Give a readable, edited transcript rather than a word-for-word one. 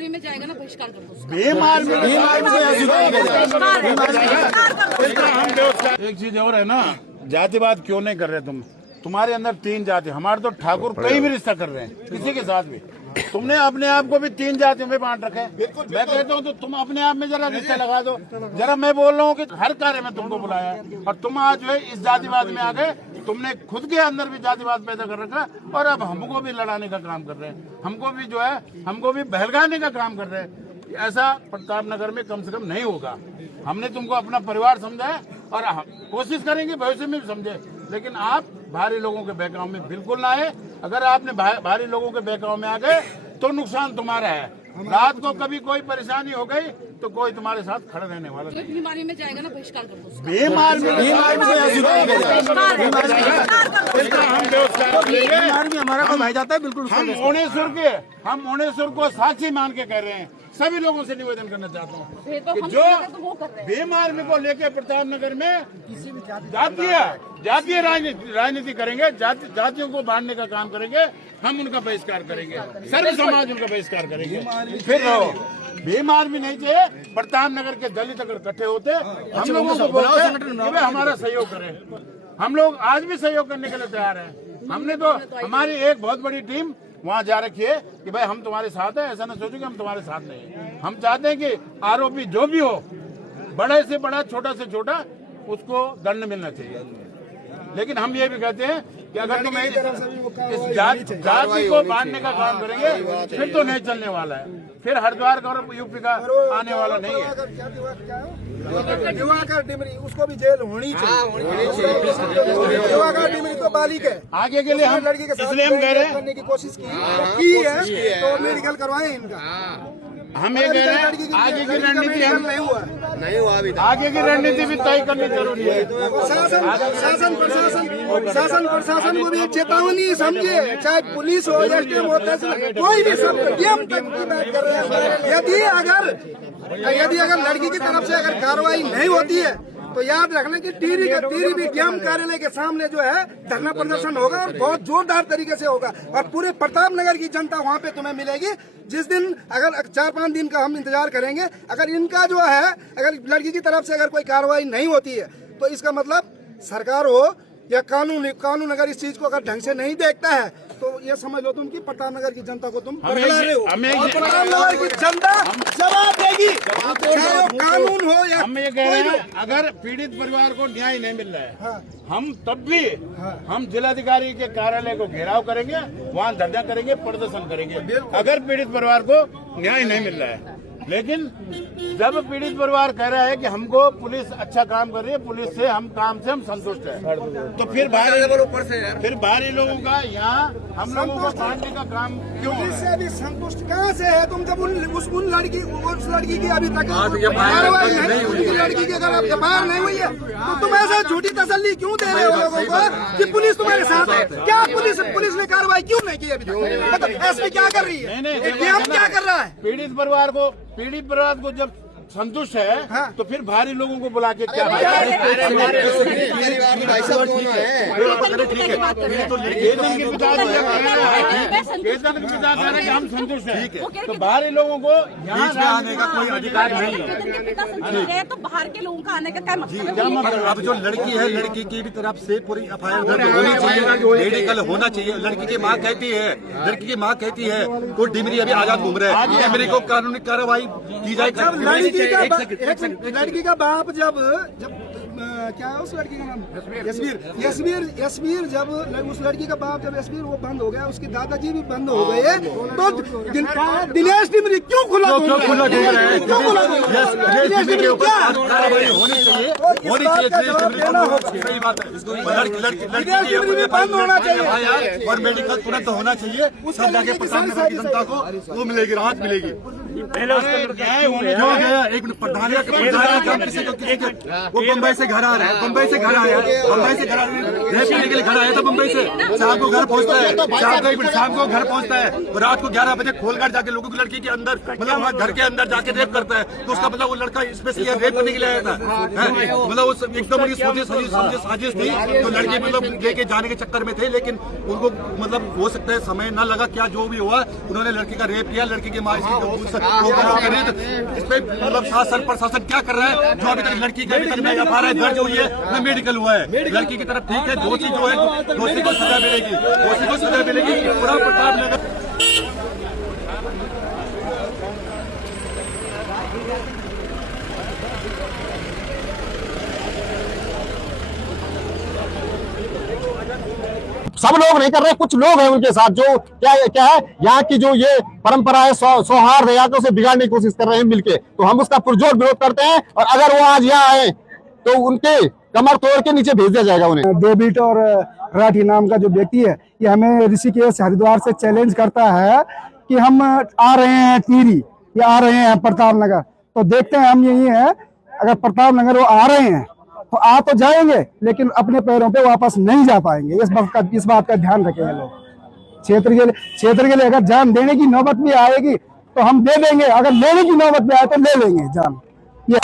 बीमारी में जाएगा ना, बहिष्कार कर दो उसका। एक चीज और है ना, जातिवाद क्यों नहीं कर रहे तुम? तुम्हारे अंदर 3 जाति, हमारे तो ठाकुर कहीं भी रिश्ता कर रहे हैं किसी के साथ भी। तुमने अपने आप को भी 3 जातियों में बांट रखे। मैं कहता हूँ तो तुम अपने आप में जरा रिश्ता लगा दो। जरा मैं बोल रहा हूँ कि हर कार्य में तुमको बुलाया है और तुम आज जो है इस जातिवाद में आ गए। तुमने खुद के अंदर भी जातिवाद पैदा कर रखा और अब हमको भी लड़ाने का काम कर रहे हैं, हमको भी जो है हमको भी बहलगाने का काम कर रहे हैं। ऐसा प्रताप नगर में कम से कम नहीं होगा। हमने तुमको अपना परिवार समझा है और कोशिश करेंगे भविष्य में भी समझे, लेकिन आप भारी लोगों के बहकाव में बिल्कुल ना आए। अगर आपने भारी लोगों के बहकाव में आ गए तो नुकसान तुम्हारा है। रात को कभी कोई परेशानी हो गई तो कोई तुम्हारे साथ खड़े रहने वाला नहीं। बीमारी में जाएगा ना, बहिष्कार कर दो उसका। बीमार में हमारा काम भाई जाता है बिल्कुल। हम ओणेश्वर को साक्षी मान के कह रहे हैं। सभी लोगों से निवेदन करना चाहता हूँ कि जो बीमार में को लेके प्रताप नगर में जातीय राजनीति करेंगे, जातियों को बांटने का काम करेंगे, हम उनका बहिष्कार करेंगे, सर्व समाज उनका बहिष्कार करेंगे। फिर रहो बीमार भी नहीं चाहिए। प्रताप नगर के दलित अगर इकट्ठे होते हम लोगों को बोलते हैं हमारा सहयोग करें। हम लोग आज भी सहयोग करने के लिए तैयार हैं। हमने तो हमारी एक बहुत बड़ी टीम वहाँ जा रखी है कि भाई हम तुम्हारे साथ हैं। ऐसा ना सोचो कि हम तुम्हारे साथ नहीं हैं। हम चाहते हैं कि आरोपी जो भी हो, बड़े से बड़ा, छोटा से छोटा, उसको दंड मिलना चाहिए। लेकिन हम ये भी कहते हैं कि अगर तुम इस जाति को बांटने का काम करेंगे फिर तो नहीं चलने वाला है। फिर हरिद्वार का और यूपी का आने वाला नहीं है। दिवाकर डिमरी, उसको भी जेल होनी चाहिए। दिवाकर डिमरी तो बालिक है। आगे के लिए हम लड़की के साथ इसलिए हम कह रहे हैं करने की कोशिश की है तो मेडिकल करवाए इनका। हम ये कह रहे हैं आगे की रणनीति हम नहीं हुआ अभी। आगे की रणनीति भी तय करनी जरूरी है। शासन प्रशासन को भी एक चेतावनी समझे, चाहे पुलिस हो या एसडीएम हो, कोई भी सब नियम तक की बात कर रहे हैं। यदि अगर लड़की की तरफ से अगर कार्रवाई नहीं होती है तो याद रखना कि टीरी भी डीएम कार्यालय के सामने जो है धरना प्रदर्शन होगा और बहुत जोरदार तरीके से होगा और पूरे प्रताप नगर की जनता वहाँ पे तुम्हें मिलेगी। जिस दिन अगर 4-5 दिन का हम इंतजार करेंगे, अगर इनका जो है अगर लड़की की तरफ से अगर कोई कार्रवाई नहीं होती है तो इसका मतलब सरकार हो या कानून अगर इस चीज को अगर ढंग से नहीं देखता है तो ये समझ लो तुम कि प्रताप नगर की जनता को तुम बरगला रहे हो और प्रताप नगर की जनता जवाब देगी, चाहे वो कानून हो या हम ये कह रहे हैं अगर पीड़ित परिवार को न्याय नहीं मिल रहा है। हाँ। हम तब भी हम जिलाधिकारी के कार्यालय को घेराव करेंगे, वहाँ धरना करेंगे, प्रदर्शन करेंगे अगर पीड़ित परिवार को न्याय नहीं मिल रहा है। लेकिन जब पीड़ित परिवार कह रहा है कि हमको पुलिस अच्छा काम कर रही है, पुलिस से हम संतुष्ट है, तो फिर भारी लोगों का यहाँ हम लोगों को बांटने का काम क्यों? पुलिस से भी संतुष्ट कहाँ से है? तुम जब उस लड़की की अभी तक कार्रवाई नहीं हुई, लड़की की अगर एफआईआर नहीं हुई है तो तुम ऐसा झूठी तसल्ली क्यों दे रहे हो लोगों को कि पुलिस तुम्हारे साथ है? क्या पुलिस ने कार्रवाई क्यों नहीं की अभी तक? मतलब एसपी क्या कर रही है, डीएम क्या कर रहा है? पीड़ित परिवार को जब संतुष्ट है तो फिर भारी लोगों को बुला के क्या हम संतुष्ट है तो भारी लोगों को यहाँ आने का कोई अधिकार नहीं है। तो बाहर के लोगों का आने का क्या मतलब? अब जो लड़की है, लड़की की भी तरफ से पूरी एफआईआर होनी चाहिए, मेडिकल होना चाहिए। लड़की की माँ कहती है कोई डिमरी अभी आजाद घूम रहा है, डिमरी को कानूनी कार्रवाई की जाए। लड़की का बाप जब क्या है उस लड़की का नाम यशवीर जब उस लड़की का बाप जब यशवीर वो बंद हो गया, उसके दादाजी भी बंद हो गए तो दिनेश डिमरी क्यों खुला बंद होना चाहिए और मेडिकल तुरंत होना चाहिए। सब जाके जनता को वो मिलेगी, राहत मिलेगी। एक प्रधान वो बम्बई से घर आ रहा है, बम्बई से घर आया था बम्बई से, शाम को घर पहुंचता है, शाम को घर पहुंचता है और रात को 11 बजे खोलकर जाके लोगों की लड़की के अंदर मतलब घर के अंदर जाके रेप करता है। तो उसका मतलब वो लड़का स्पेशली रेप करने के लिए आया था, मतलब वो एकदम सोचे साजिश थी। तो लड़की मतलब लेके जाने के चक्कर में थे, लेकिन उनको मतलब हो सकता है समय न लगा, क्या जो भी हुआ उन्होंने लड़की का रेप किया। लड़की की माँ इसकी इस पे मतलब शासन प्रशासन क्या कर रहा है? जो अभी तक लड़की का अभी तक FIR दर्ज हुई है न मेडिकल हुआ है। लड़की की तरफ ठीक है, दोषी जो है दोषी को सजा मिलेगी, दोषी को सजा मिलेगी। पूरा प्रतापनगर सब लोग नहीं कर रहे, कुछ लोग हैं उनके साथ जो क्या है यहाँ की जो ये परंपरा है, सौहार्द है, तो उसे बिगाड़ने की कोशिश कर रहे हैं मिलके। तो हम उसका पुरजोर विरोध करते हैं और अगर वो आज यहाँ आए तो उनके कमर तोड़ के नीचे भेज दिया जाएगा उन्हें। डेविड और राठी नाम का जो व्यक्ति है, ये हमें ऋषिकेश हरिद्वार से चैलेंज करता है कि हम आ रहे हैं टिहरी या आ रहे हैं प्रतापनगर। तो देखते हैं हम यही है, अगर प्रतापनगर वो आ रहे हैं तो आ तो जाएंगे लेकिन अपने पैरों पे वापस नहीं जा पाएंगे। इस बात का ध्यान रखेंगे लोग। क्षेत्र के लिए अगर जान देने की नौबत भी आएगी तो हम दे देंगे, अगर लेने की नौबत भी आए तो ले लेंगे जान। ये